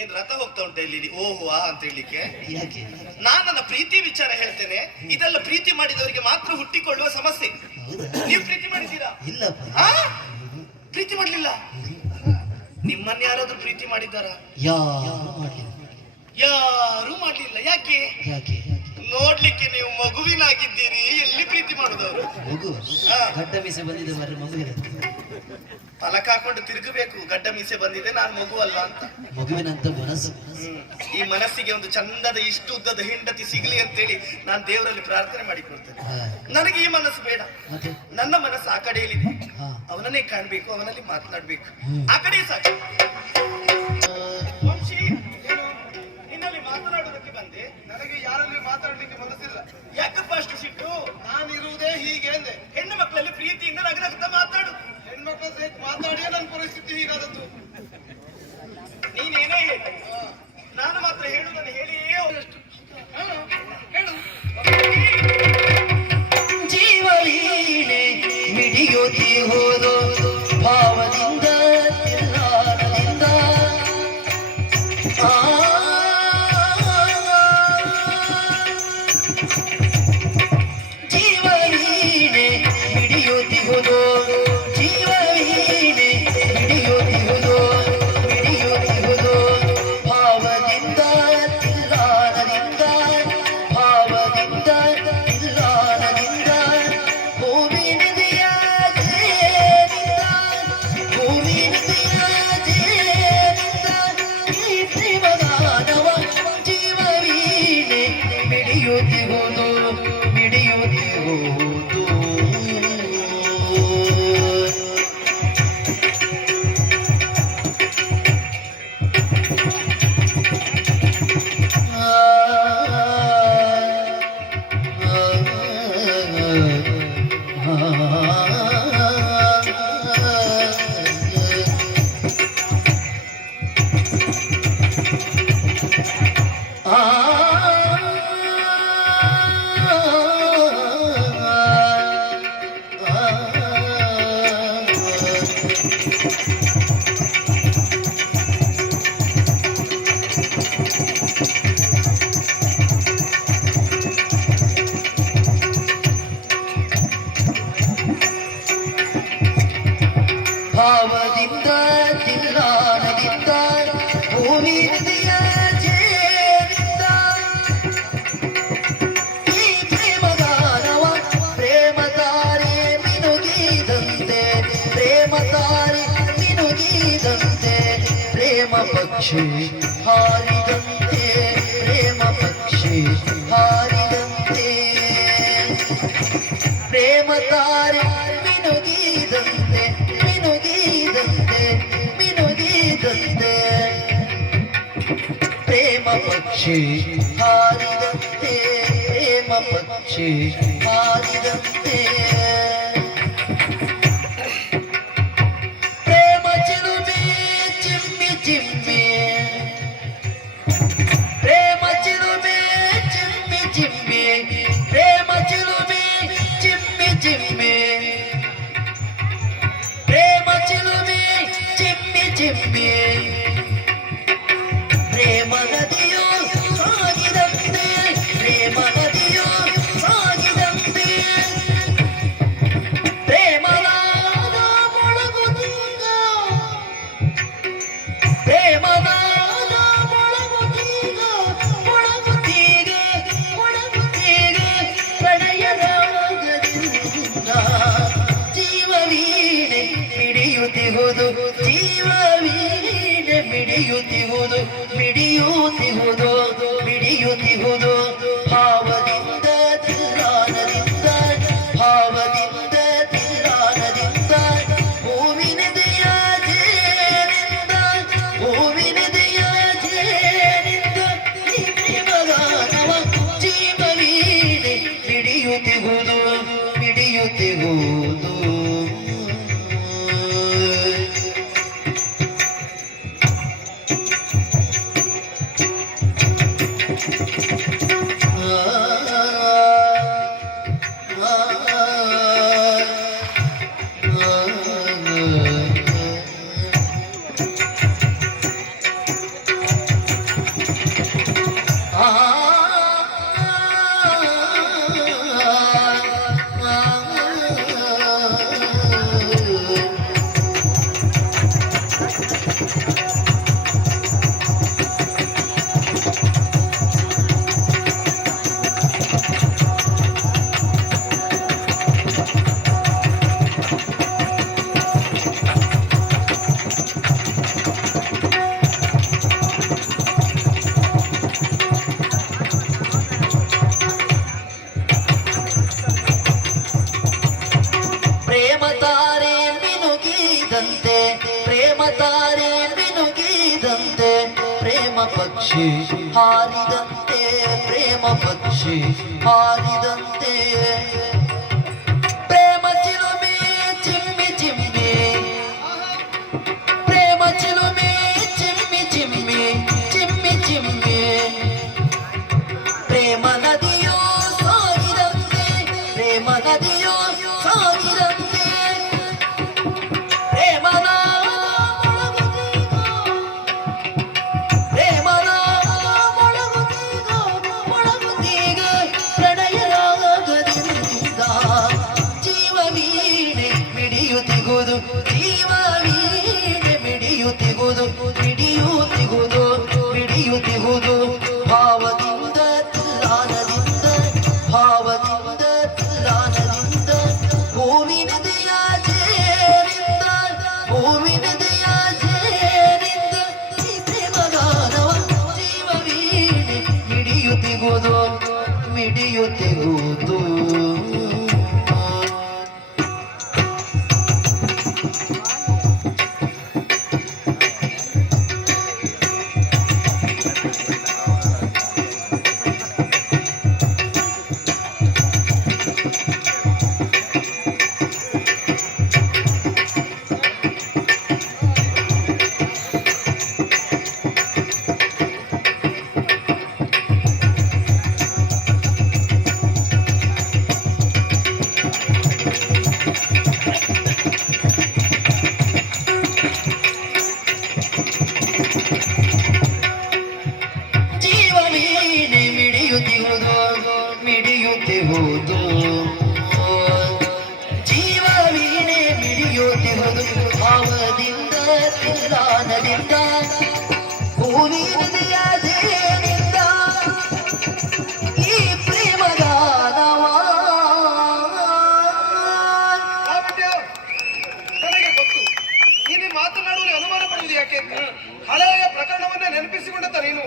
ಏನ್ ರಥ ಹೋಗ್ತಾ ಉಂಟ ಇಲ್ಲಿ ಓಹೋ ಅಂತ ಹೇಳಲಿಕ್ಕೆ? ಯಾಕೆ? ನಾನು ನನ್ನ ಪ್ರೀತಿ ವಿಚಾರ ಹೇಳ್ತೇನೆ. ಇದೆಲ್ಲ ಪ್ರೀತಿ ಮಾಡಿದವರಿಗೆ ಮಾತ್ರ ಹುಟ್ಟಿಕೊಳ್ಳುವ ಸಮಸ್ಯೆ. ನೀವು ಪ್ರೀತಿ ಮಾಡಿದ್ದೀರಾ? ಇಲ್ಲಪ್ಪ. ಪ್ರೀತಿ ಮಾಡ್ಲಿಲ್ಲ? ನಿಮ್ಮನ್ನ ಯಾರಾದ್ರೂ ಪ್ರೀತಿ ಮಾಡಿದ್ದಾರಾ? ಯಾರು ಮಾಡ್ಲಿಲ್ಲ. ಯಾಕೆ? ಯಾಕೆ? ನೋಡ್ಲಿಕ್ಕೆ ನೀವು ಮಗುವಿನಾಗಿದ್ದೀರಿ. ಎಲ್ಲಿ ಪ್ರೀತಿ ಮಾಡುದವರು? ಮಗು ಗಡ್ಡ ಮೀಸೆ ಬಂದಿದೆ ಮರ ಮಗುವಿನ ಪಲಕ ಹಾಕೊಂಡು ತಿರುಗಬೇಕು. ಗಡ್ಡ ಮೀಸೆ ಬಂದಿದೆ, ನಾನು ಮಗು ಅಲ್ಲ ಅಂತ. ಮಗುವಿನಂತ ಮನಸ್ಸು. ಈ ಮನಸ್ಸಿಗೆ ಒಂದು ಚಂದದ ಇಷ್ಟು ಉದ್ದದ ಹೆಂಡತಿ ಸಿಗ್ಲಿ ಅಂತೇಳಿ ನಾನು ದೇವರಲ್ಲಿ ಪ್ರಾರ್ಥನೆ ಮಾಡಿಕೊಳ್ತೇನೆ. ನನಗೆ ಈ ಮನಸ್ಸು ಬೇಡ. ನನ್ನ ಮನಸ್ಸು ಆ ಕಡೆಯಲ್ಲಿದೆ. ಅವನನ್ನೇ ಕಾಣ್ಬೇಕು, ಅವನಲ್ಲಿ ಮಾತನಾಡ್ಬೇಕು. ಆ ಕಡೆ ಸಾಕು. ವಂಶಿ, ನಿನ್ನಲ್ಲಿ ಮಾತನಾಡುವುದಕ್ಕೆ ಬಂದೆ. ನನಗೆ ಯಾರಲ್ಲಿ ಮಾತಾಡ್ಲಿಕ್ಕೆ ಮನಸ್ಸಿಲ್ಲ. ಯಾಕಪ್ಪ ಅಷ್ಟು ಸಿಟ್ಟು? ನಾನಿರುವುದೇ ಹೀಗೆ ಅಂದೆ. ಹೆಣ್ಣು ಮಕ್ಕಳಲ್ಲಿ ಪ್ರೀತಿಯಿಂದ ನಗನಗ್ತಾ ಮಾತಾಡು. ಹೆಣ್ಮಕ್ಳ ಸಹಿತ ಮಾತಾಡಿಯೇ ನನ್ನ ಪರಿಸ್ಥಿತಿ ಹೀಗಾದದ್ದು. ನೀನೇನೇ ಹೇಳಿ, ನಾನು ಮಾತ್ರ ಹೇಳುವುದನ್ನು ಹೇಳಿಯೇ ಅಷ್ಟು. ಹೇಳು. ಜೀವವೀಣೆ ಮಿಡಿಯುತ್ತಿ ಹೋದು ಭಾವದಿಂದ ತಿರುಗಾಟದಿಂದ ಜೀವವೀಣೆ ಮಿಡಿಯುತ್ತಿ ಹೋದು ಭಾವದಿಂದ ತಿಲ್ಲಾನದಿಂದ ಭೂಮಿಯ ಜೇನಿಂದ ಈ ಪ್ರೇಮಗಾನವ ಪ್ರೇಮತಾರೆ ಮಿನುಗಿದಂತೆ ಪ್ರೇಮತಾರೆ ಮಿನುಗಿದಂತೆ ಪ್ರೇಮ ಪಕ್ಷಿ ಹಾರಿದಂತೆ ಪ್ರೇಮ ಪಕ್ಷಿ ಹಾರಿದಂತೆ ಪ್ರೇಮತಾರೆ ಮಿನುಗಿದಂತೆ ಮಿನುಗಿದಂತೆ ಪ್ರೇಮ ಪಕ್ಷಿ ಹಾರಿದಂತೆ ಪ್ರೇಮ ಪಕ್ಷಿ ಹಾರಿದಂತೆ ಪ್ರೇಮ ಚಿಲುಮೆ ಚಿಮ್ಮಿ ಚಿಮ್ಮಿ ಪ್ರೇಮ ಚಿಲುಮೆ ಚಿಮ್ಮಿ ಚಿಮ್ಮಿ ಪ್ರೇಮ ಚಿಲುಮೆ ಚಿಮ್ಮಿ ಚಿಮ್ಮಿ ಪ್ರೇಮ ಚಿಲುಮೆ ಚಿಮ್ಮಿ ಚಿಮ್ಮಿ ಪ್ರೇಮ ನದಿಯು ಸಾಗಿದಂತೆ ಪ್ರೇಮ ನದಿಯು ಸಾಗಿದಂತೆ ಪ್ರೇಮವಾದ ಮೊಳಗುತ್ತೀಗ ಪ್ರೇಮವಾದ ಮೊಳಗುತ್ತೀಗ ಮೊಳಗುತ್ತೀಗ ಮೊಳಗುತ್ತೀಗ ಪ್ರಣಯದ ಮಗದಿಂದ ಜೀವವೀಣೆ ಮಿಡಿಯುತ್ತಿಹುದು ಜೀವವೀಣೆ ಮಿಡಿಯುತ್ತಿಹುದು ಮಿಡಿಯುತ್ತಿಹುದು ಮಿಡಿಯುತ್ತಿಹುದು ಭಾವದಿಂದ ತಿಲ್ಲಾನದಿಂದ ಭಾವದಿಂದ ತಿಲ್ಲಾನದಿಂದ ಹೂವಿನದೆಯ ಜೇನಿಂದ ಹೂವಿನದೆಯ ಜೇನಿಂದ ಈ ಪ್ರೇಮಗಾನವ ಜೀವವೀಣೆ ಮಿಡಿಯುತ್ತಿಹುದು ಮಿಡಿಯುತ್ತಿಹುದು ಪ್ರೇಮ ಪಕ್ಷಿ ಹಾರಿದಂತೆ ಪ್ರೇಮ ಪಕ್ಷಿ ಹಾರಿದಂತೆ ಪ್ರೇಮ ಚಿಲುಮೆ ಚಿಮ್ಮಿ ಚಿಮ್ಮಿ ಪ್ರೇಮ ಚಿಲುಮೆ ಚಿಮ್ಮಿ ಚಿಮ್ಮಿ ಚಿಮ್ಮಿ ಚಿಮ್ಮಿ ಪ್ರೇಮ ನದಿಯೋ ಸಾಗಿದಂತೆ ಪ್ರೇಮ ನದಿಯೋ ಸಾಗಿದಂತೆ ಪ್ರೇಮನ ಮೊಳಗುತ್ತೀಗ ಪ್ರೇಮನ ಮೊಳಗುತ್ತೀಗ ಪ್ರಣಯ ರಾಗದಿಂದ ಜೀವ ವೀಣೆ ಮಿಡಿಯುತ್ತಿಗುವುದು ಜೀವ ವೀಣೆ ಮಿಡಿಯುತ್ತಿಗುವುದು ಮಿಡಿಯುತ್ತಿಗುವುದು ಮಿಡಿಯುತ್ತಿಗುವುದು ಭಾವದಿಂದ ತಿಲ್ಲಾನದಿಂದ ಭಾವದಿಂದ ತಿಲ್ಲಾನದಿಂದ ಹೂವಿನದೆಯ ಜೇರಿಂದ ಹೂವಿನದೆಯ ಜೇರಿಂದ ಈ ಪ್ರೇಮಗಾನವ ಜೀವ ವೀಣೆ ಮಿಡಿಯುತ್ತಿಗುವುದು ಮಿಡಿಯುತ್ತಿಗುವುದು ಜೀವ ವೀಣೆ ಮಿಡಿಯುತ್ತಿರುವುದು ಮಿಡಿಯುತ್ತಿರುವುದು ಜೀವ ವೀಣೆ ಮಿಡಿಯುತ್ತಿರುವುದು ಭಾವದಿಂದ ತಿಲ್ಲಾನದಿಂದ ಹೂವಿನದೆಯ ಜೇನಿಂದ ಈ ಪ್ರೇಮಗಾನವ ಲಾವಣ್ಯ, ನನಗೆ ಗೊತ್ತು ನೀನು ಮಾತನಾಡುವ ಅನುಮಾನ ಪಡುವುದು ಯಾಕೆ ಅಂತ. ಹಳೆಯ ಪ್ರಕರಣವನ್ನೇ ನೆನಪಿಸಿಕೊಂಡಂತ ನೀನು